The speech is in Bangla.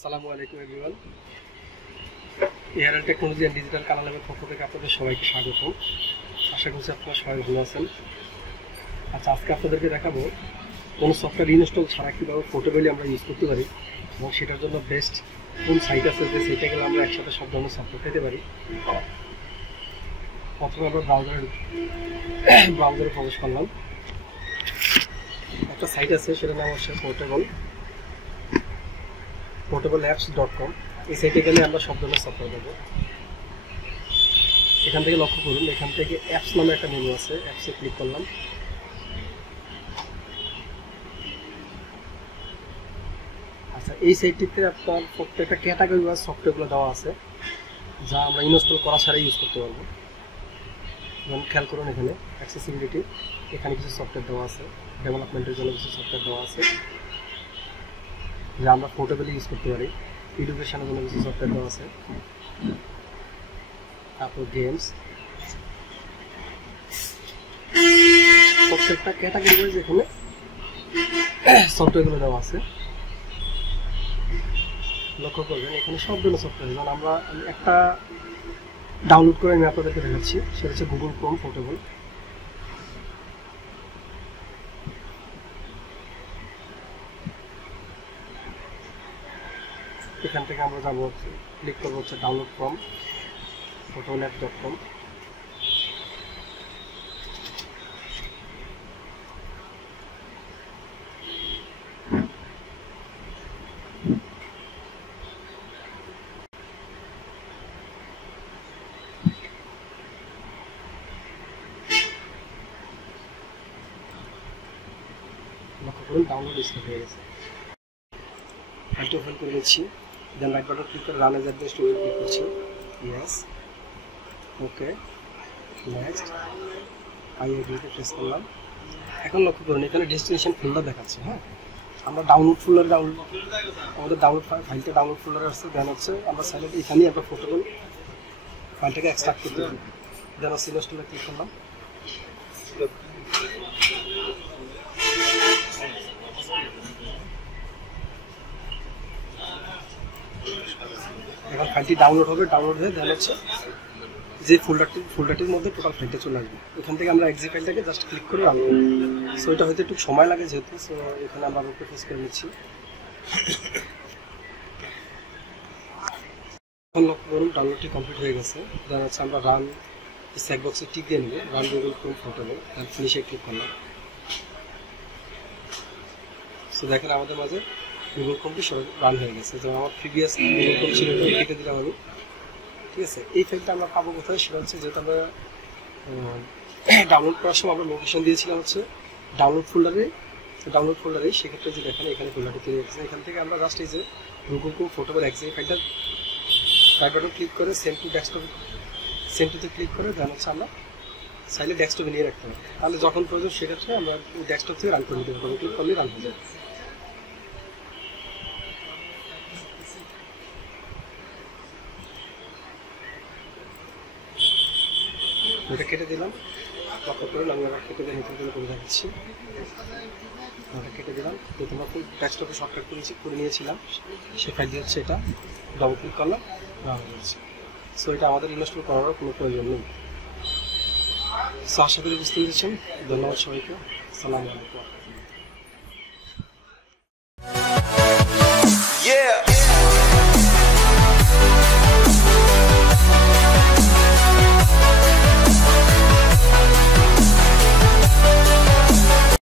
আসসালামু আলাইকুম everyone. ARL technology and digital colour ল্যাবের পক্ষ থেকে আপনাদের সবাইকে স্বাগত। আশা করছি আপনারা সবাই ভালো আছেন। আচ্ছা, আজকে আপনাদেরকে দেখাবো কোনো সফটওয়্যার ইনস্টল ছাড়া কীভাবে পোর্টেবলি আমরা ইউজ করতে পারি এবং সেটার জন্য বেস্ট কোন সাইট আছে যে সেইটা গেলে আমরা একসাথে সব ধরনের সফটওয়্যার পেতে পারি। প্রথমে আমরা ব্রাউজারে প্রবেশ করলাম। একটা সাইট আছে, সেটার নাম হচ্ছে portableapps.com। এই সাইটে গেলে আমরা সব ধরনের সফটওয়্যার পাবো। এখান থেকে লক্ষ্য করুন, এখান থেকে অ্যাপস নামে একটা মেনু আছে, অ্যাপসে ক্লিক করলাম। আচ্ছা, এই সাইটটিতে আপনার প্রত্যেকটা ক্যাটাগরি ওয়াইজ সফটওয়্যারগুলো দেওয়া আছে যা আমরা ইনস্টল করা ছাড়াই ইউজ করতে পারবো। যেমন খেয়াল করুন, এখানে অ্যাক্সেসিবিলিটি, এখানে কিছু সফটওয়্যার দেওয়া আছে, ডেভেলপমেন্টের জন্য কিছু সফটওয়্যার দেওয়া আছে যা আমরা পোর্টেবলি ইউজ করতে পারি। এডুকেশনের জন্য কিছু সফটওয়্যার দেওয়া আছে, তারপর গেমস। প্রত্যেকটা ক্যাটাগরি ওয়াইজ এখানে সফটওয়্যারগুলো দেওয়া আছে। লক্ষ্য করবেন এখানে সব ধরনের সফটওয়্যার। যেমন আমরা একটা ডাউনলোড করে আমি আপনাদেরকে দেখাচ্ছি, সেটা হচ্ছে গুগল ক্রোম পোর্টেবল। এখান থেকে আমরা যাবো, ক্লিক করবো হচ্ছে ডাউনলোড ফ্রম portableapps.com। লক্ষ্য করুন ডাউনলোড স্টার্ট হয়ে গেছে। ফাইলটা ওপেন করে নিচ্ছি, দেন রাইট বাটন ক্লিক করে রান এজ অ্যাড্রেস ক্লিক করছি। ইয়েস, ওকে, নেক্সট, আইআইডিতে প্রেস করলাম। এখন লক্ষ্য করুন এখানে ডেস্টিনেশন ফোল্ডার দেখাচ্ছে। হ্যাঁ, আমরা আমাদের ডাউনলোড ফাইলটা ডাউনলোড ফোল্ডারে আসছে। দেন হচ্ছে আমরা চাইলে এখানেই আমরা পোর্টেবল ফাইলটাকে এক্সট্রাক্ট করতে পারি। দেন হচ্ছে ইনস্টলে ক্লিক করলাম। এখন ফাইলটি ডাউনলোড হবে, ডাউনলোড হয়ে দেন হচ্ছে যে ফোল্ডারটির মধ্যে টোটাল ফাইলটা চলে আসবে। এখান থেকে আমরা এক্সি ফাইলটাকে জাস্ট ক্লিক করে রান করব। সো এটা হয়তো একটু সময় লাগে যেহেতু, সো এখানে আমরা ওকে প্রেস করে নিচ্ছি। এখন লক্ষ্য করুন ডাউনলোডটি কমপ্লিট হয়ে গেছে। দেন হচ্ছে আমরা রান চেক বক্সে টিক দিয়ে নেব, রান গুগল ক্রোম পোর্টেবল। দেন ফিনিশে ক্লিক করলাম। সো দেখেন আমাদের মাঝে গুগল ক্রোমটি সব রান হয়ে গেছে। যেমন আমার প্রিভিয়াস গুগল ক্রোম ছিল, কেটে দিলাম আমি। ঠিক আছে, এই ফাইলটা আমরা পাবো কোথায়, সেটা হচ্ছে যেহেতু আমরা ডাউনলোড করার সময় আমরা লোকেশন দিয়েছিলাম হচ্ছে ডাউনলোড ফোল্ডারে। সেক্ষেত্রে যে দেখেন এখানে ফোল্ডারটি তৈরি হয়েছে। এখান থেকে আমরা জাস্ট এই যে গুগল ক্রোম পোর্টেবল এক্সি ফাইলটা রাইট বাটন ক্লিক করে সেন্ড টুতে ক্লিক করে দেন হচ্ছে আমরা চাইলে ডেস্কটপে নিয়ে রাখতে হবে। তাহলে যখন প্রয়োজন সেক্ষেত্রে আমরা ডেস্কটপ থেকে রান করে নিতে পারবো, ক্লিক করলে রান হয়ে যাবে। এটা কেটে দিলাম। লক্ষ্য করুন আমি আবার কেটে দিয়ে নতুন করে দেখাচ্ছি। আমরা কেটে দিলাম, যেহেতু আমরা ফুল ডেস্কটপে শর্টকাট করে নিয়েছিলাম, সে ফাইল দিয়ে হচ্ছে এটা ডবল ক্লিক করলাম, রান হয়ে যাচ্ছে। সো এটা আমাদের ইনস্টল করার কোনো প্রয়োজন নেই। সো আশা করি বুঝতে পেরেছেন। ধন্যবাদ সবাইকে। আসসালামু আলাইকুম।